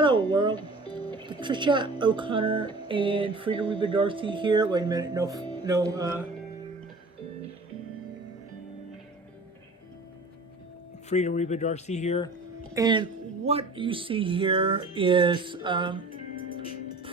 Hello world, Patricia O'Connor and Frida Reba Darcy here. Wait a minute, Frida Reba Darcy here. And what you see here is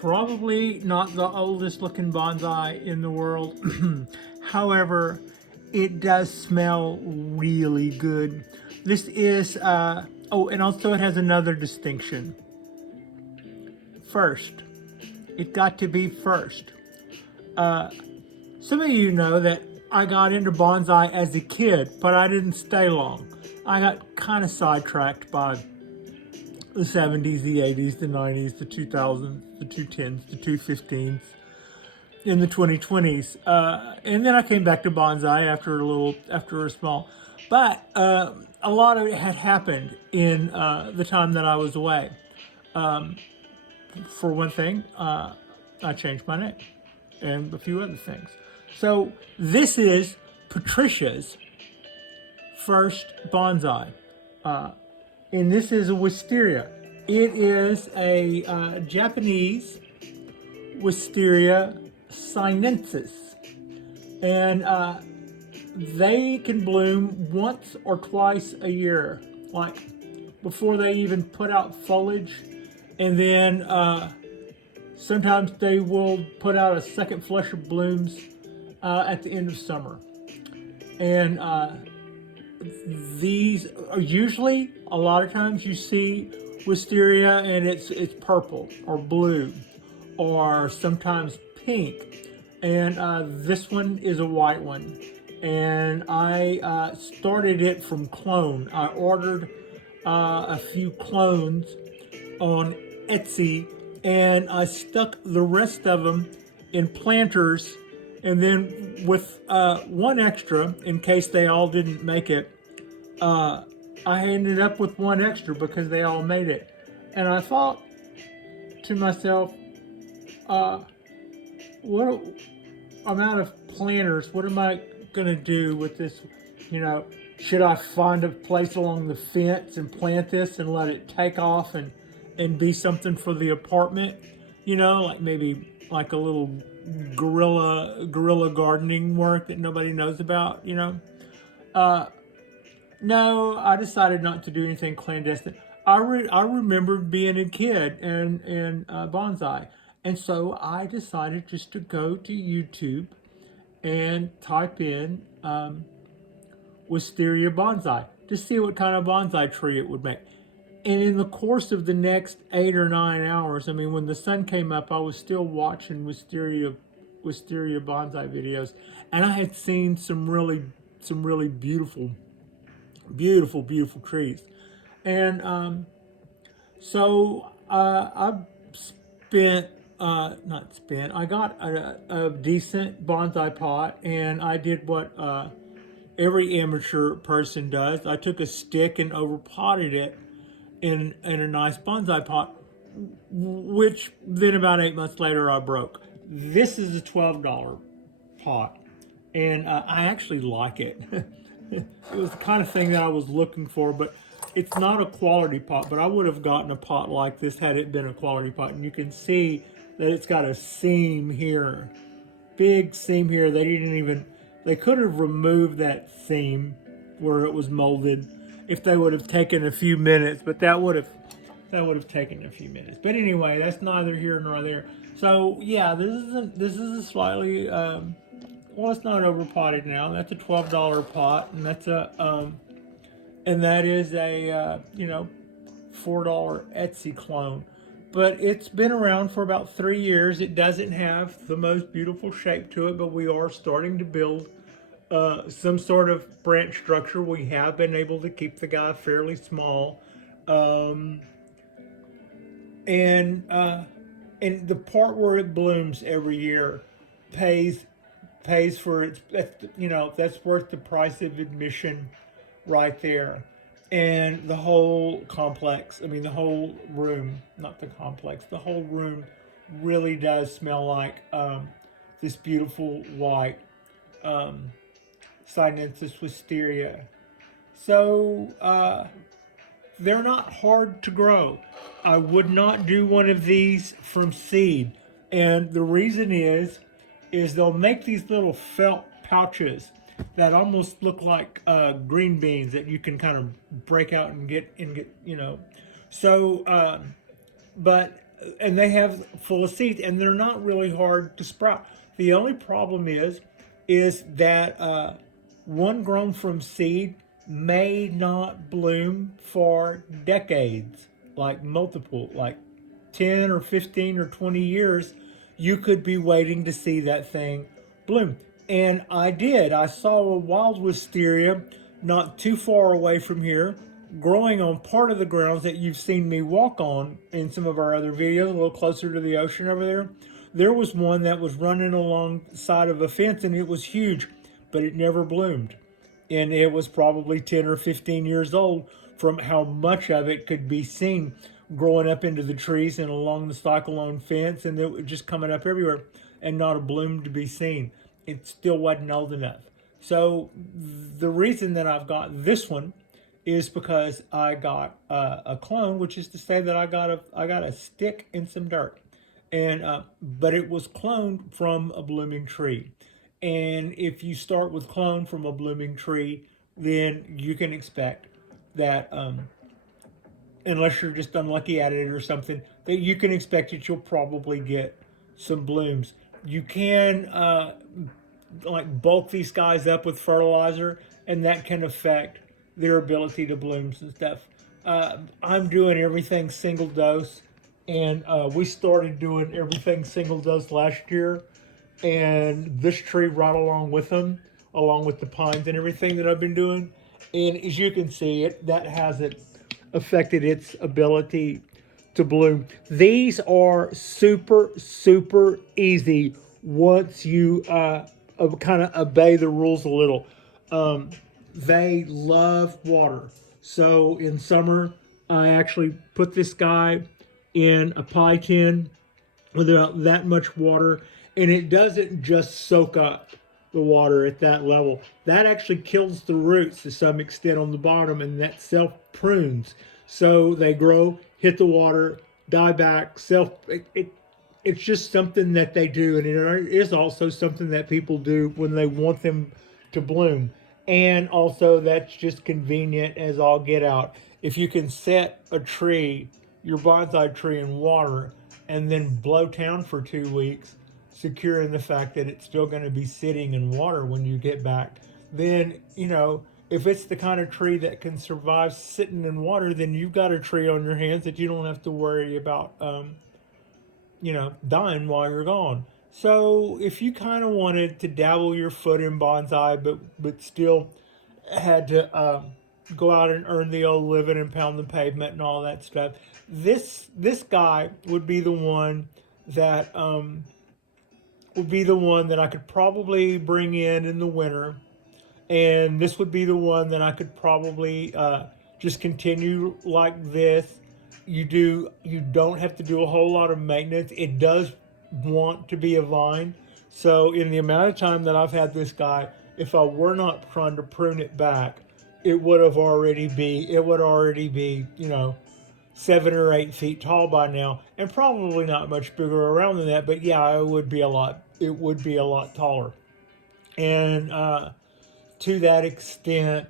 probably not the oldest looking bonsai in the world. However, it does smell really good. This is, oh, and also it has another distinction. First. It got to be first. Some of you know that I got into bonsai as a kid, but I didn't stay long. I got kind of sidetracked by the 70s, the 80s, the 90s, the 2000s, the 210s, the 215s, in the 2020s. And then I came back to bonsai after a small. But a lot of it had happened in the time that I was away. For one thing, I changed my name and a few other things. So this is Patricia's first bonsai. And this is a Wisteria. It is a Japanese Wisteria sinensis. And they can bloom once or twice a year, like before they even put out foliage. And then sometimes they will put out a second flush of blooms at the end of summer. And these are usually, a lot of times you see wisteria and it's purple or blue or sometimes pink. And this one is a white one. And I started it from clone. I ordered a few clones on Etsy, and I stuck the rest of them in planters, and then with one extra, in case they all didn't make it, I ended up with one extra because they all made it. And I thought to myself, what I'm out of planters, what am I gonna do with this? Should I find a place along the fence and plant this and let it take off and be something for the apartment, like maybe like a little guerrilla gardening work that nobody knows about, No, I decided not to do anything clandestine. I remembered being a kid and bonsai, and so I decided just to go to YouTube and type in Wisteria bonsai to see what kind of bonsai tree it would make. And in the course of the next 8 or 9 hours, I mean, when the sun came up, I was still watching Wisteria bonsai videos, and I had seen some really beautiful trees. And so I spent, not spent, I got a decent bonsai pot, and I did what every amateur person does. I took a stick and overpotted it in a nice bonsai pot, which then about 8 months later I broke. This is a $12 pot, and I actually like it. It was the kind of thing that I was looking for, but it's not a quality pot. But I would have gotten a pot like this had it been a quality pot. And you can see that it's got a seam here, big seam here. They could have removed that seam where it was molded if they would have taken a few minutes, but that would have taken a few minutes. But anyway, that's neither here nor there. So yeah, this is a slightly well, it's not over potted now. That's a $12 pot, and that's and that is a $4 Etsy clone. But it's been around for about 3 years. It doesn't have the most beautiful shape to it, but we are starting to build some sort of branch structure. We have been able to keep the guy fairly small, and the part where it blooms every year pays for its. That's worth the price of admission, right there. And the whole complex, I mean the whole room, not the complex, the whole room really does smell like this beautiful white sinensis wisteria. So they're not hard to grow. I would not do one of these from seed. And the reason is they'll make these little felt pouches that almost look like green beans that you can kind of break out and get, you know. So, but and they have full of seeds, and they're not really hard to sprout. The only problem is that one grown from seed may not bloom for decades, like multiple, like 10 or 15 or 20 years. You could be waiting to see that thing bloom. And I did. I saw a wild wisteria not too far away from here, growing on part of the grounds that you've seen me walk on in some of our other videos, a little closer to the ocean over there. There was one that was running alongside of a fence, and it was huge, but it never bloomed. And it was probably 10 or 15 years old from how much of it could be seen growing up into the trees and along the cyclone fence, and it was just coming up everywhere, and not a bloom to be seen. It still wasn't old enough. So the reason that I've got this one is because I got a clone, which is to say that I got a stick and some dirt, and but it was cloned from a blooming tree. And if you start with clone from a blooming tree, then you can expect that, unless you're just unlucky at it or something, that you can expect that you'll probably get some blooms. You can like bulk these guys up with fertilizer, and that can affect their ability to bloom and stuff. I'm doing everything single dose, and we started doing everything single dose last year, and this tree right along with them, along with the pines and everything that I've been doing. And as you can see, that hasn't affected its ability to bloom. These are super easy once you kind of obey the rules a little. They love water. So in summer, I actually put this guy in a pie tin without that much water, and it doesn't just soak up the water at that level. That actually kills the roots to some extent on the bottom, and that self prunes. So they grow, hit the water, die back, it's just something that they do, and it is also something that people do when they want them to bloom. And also, that's just convenient as all get out. If you can set a tree, your bonsai tree, in water, and then blow town for 2 weeks, securing the fact that it's still going to be sitting in water when you get back, then, you know, if it's the kind of tree that can survive sitting in water, then you've got a tree on your hands that you don't have to worry about, dying while you're gone. So if you kind of wanted to dabble your foot in bonsai, but still had to go out and earn the old living and pound the pavement and all that stuff, this guy would be the one that I could probably bring in the winter, and this would be the one that I could probably just continue like this. You don't have to do a whole lot of maintenance. It does want to be a vine. So in the amount of time that I've had this guy, if I were not trying to prune it back, it would already be 7 or 8 feet tall by now, and probably not much bigger around than that. But yeah, it would be a lot taller. And to that extent,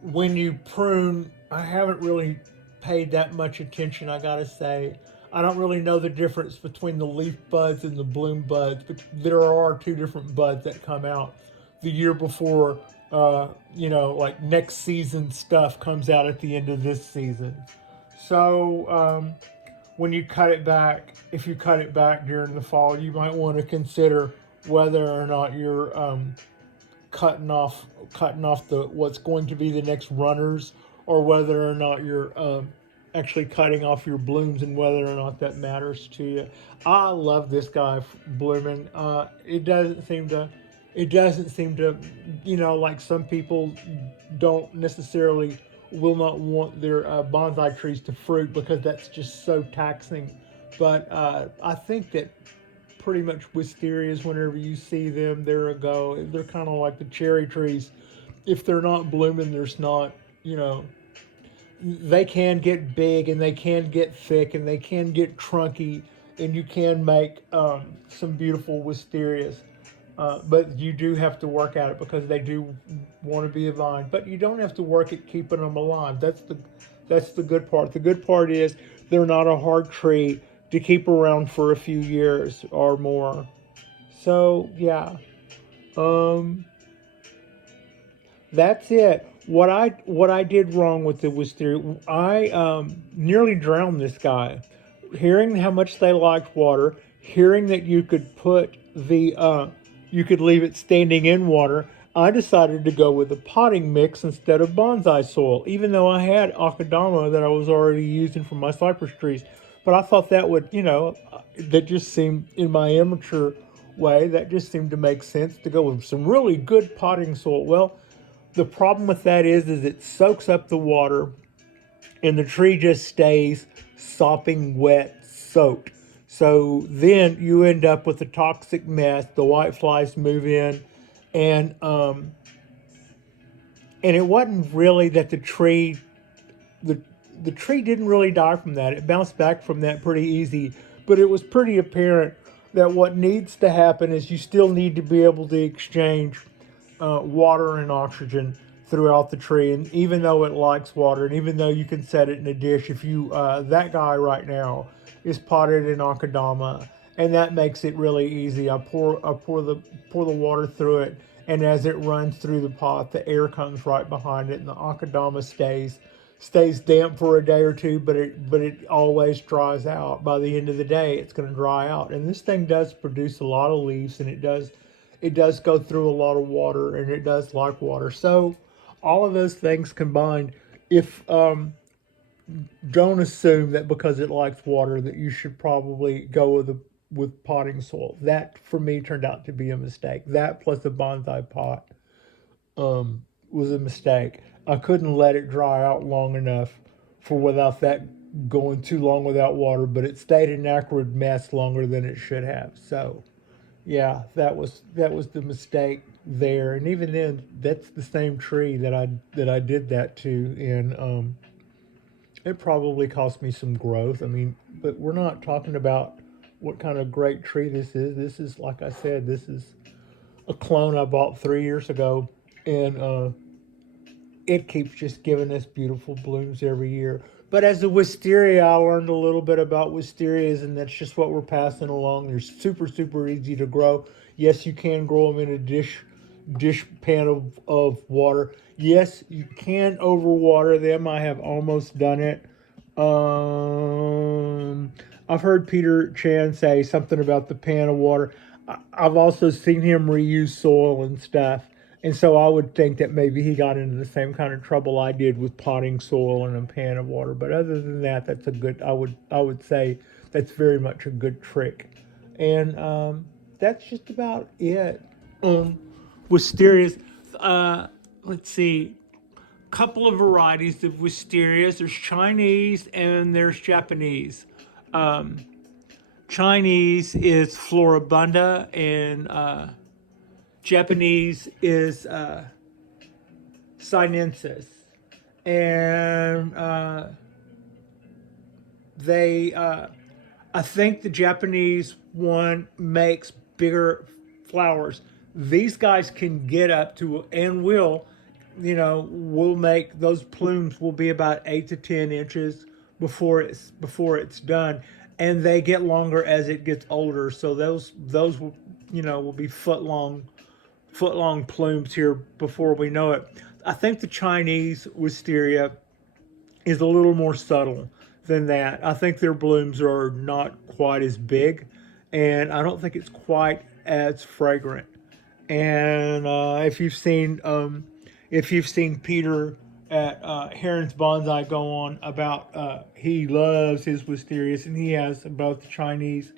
when you prune, I haven't really paid that much attention, I gotta say. I don't really know the difference between the leaf buds and the bloom buds, but there are two different buds that come out the year before, like next season stuff comes out at the end of this season. So when you cut it back, if you cut it back during the fall, you might want to consider whether or not you're cutting off the what's going to be the next runners, or whether or not you're actually cutting off your blooms, and whether or not that matters to you. I love this guy blooming. It doesn't seem to, like some people don't necessarily will not want their bonsai trees to fruit because that's just so taxing. But I think that pretty much wisterias, whenever you see them, they're a go. They're kind of like the cherry trees. If they're not blooming, there's not, they can get big and they can get thick and they can get trunky, and you can make some beautiful wisterias. But you do have to work at it because they do want to be a vine. But you don't have to work at keeping them alive. That's the good part. The good part is they're not a hard tree to keep around for a few years or more. So yeah, um, that's it. What I did wrong with the wisteria, I nearly drowned this guy. Hearing how much they liked water, hearing that you could leave it standing in water, I decided to go with a potting mix instead of bonsai soil, even though I had akadama that I was already using for my cypress trees. But I thought that would, that just seemed, in my amateur way, that just seemed to make sense to go with some really good potting soil. Well, the problem with that is it soaks up the water and the tree just stays sopping wet, soaked. So then you end up with a toxic mess. The white flies move in, and um, and it wasn't really that the the tree didn't really die from that. It bounced back from that pretty easy, but it was pretty apparent that what needs to happen is you still need to be able to exchange water and oxygen throughout the tree. And even though it likes water, and even though you can set it in a dish, if you that guy right now is potted in akadama, and that makes it really easy. I pour the water through it, and as it runs through the pot, the air comes right behind it, and the akadama stays damp for a day or two, but it always dries out. By the end of the day, it's going to dry out. And this thing does produce a lot of leaves, and it does go through a lot of water, and it does like water. So all of those things combined, if don't assume that because it likes water that you should probably go with potting soil. That for me turned out to be a mistake. That plus the bonsai pot was a mistake. I couldn't let it dry out long enough for without that going too long without water, but it stayed an acrid mess longer than it should have. So yeah, that was the mistake there. And even then, that's the same tree that I did that to, and it probably cost me some growth. I mean, but we're not talking about what kind of great tree this is. This is, like I said, this is a clone I bought 3 years ago, and it keeps just giving us beautiful blooms every year. But as a wisteria, I learned a little bit about wisterias, and that's just what we're passing along. They're super, super easy to grow. Yes, you can grow them in a dish pan of water. Yes, you can overwater them. I have almost done it. Um, I've heard Peter Chan say something about the pan of water. I've also seen him reuse soil and stuff. And so I would think that maybe he got into the same kind of trouble I did with potting soil and a pan of water. But other than that, that's a good. I would say that's very much a good trick. And that's just about it. Um, Wisterias. Let's see. Couple of varieties of wisterias. There's Chinese and there's Japanese. Um, Chinese is floribunda, and Japanese is sinensis, and they I think the Japanese one makes bigger flowers. These guys can get up to, and will make those plumes will be about 8 to 10 inches before it's done, and they get longer as it gets older. So those will be foot long plumes here before we know it. I think the Chinese wisteria is a little more subtle than that. I think their blooms are not quite as big, and I don't think it's quite as fragrant. And if you've seen Peter at Heron's Bonsai go on about he loves his wisterias, and he has both the Chinese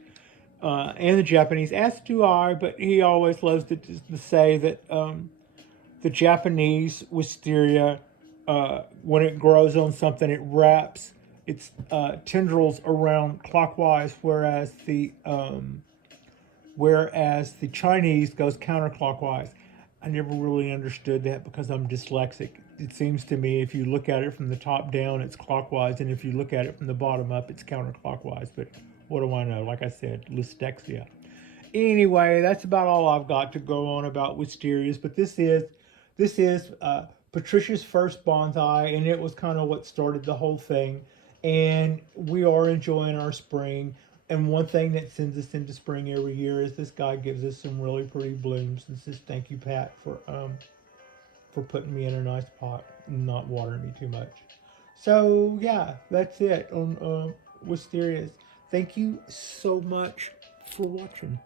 and the Japanese, as do I, but he always loves to say that the Japanese wisteria, when it grows on something, it wraps its tendrils around clockwise, whereas the Chinese goes counterclockwise. I never really understood that because I'm dyslexic. it seems to me if you look at it from the top down, it's clockwise, and if you look at it from the bottom up, it's counterclockwise. But what do I know? Like I said, Listexia. Anyway, that's about all I've got to go on about Wisterias. But this is Patricia's first bonsai, and it was kind of what started the whole thing. And we are enjoying our spring. And one thing that sends us into spring every year is this guy gives us some really pretty blooms. And says thank you, Pat, for putting me in a nice pot and not watering me too much. So yeah, that's it on Wisterias. Thank you so much for watching.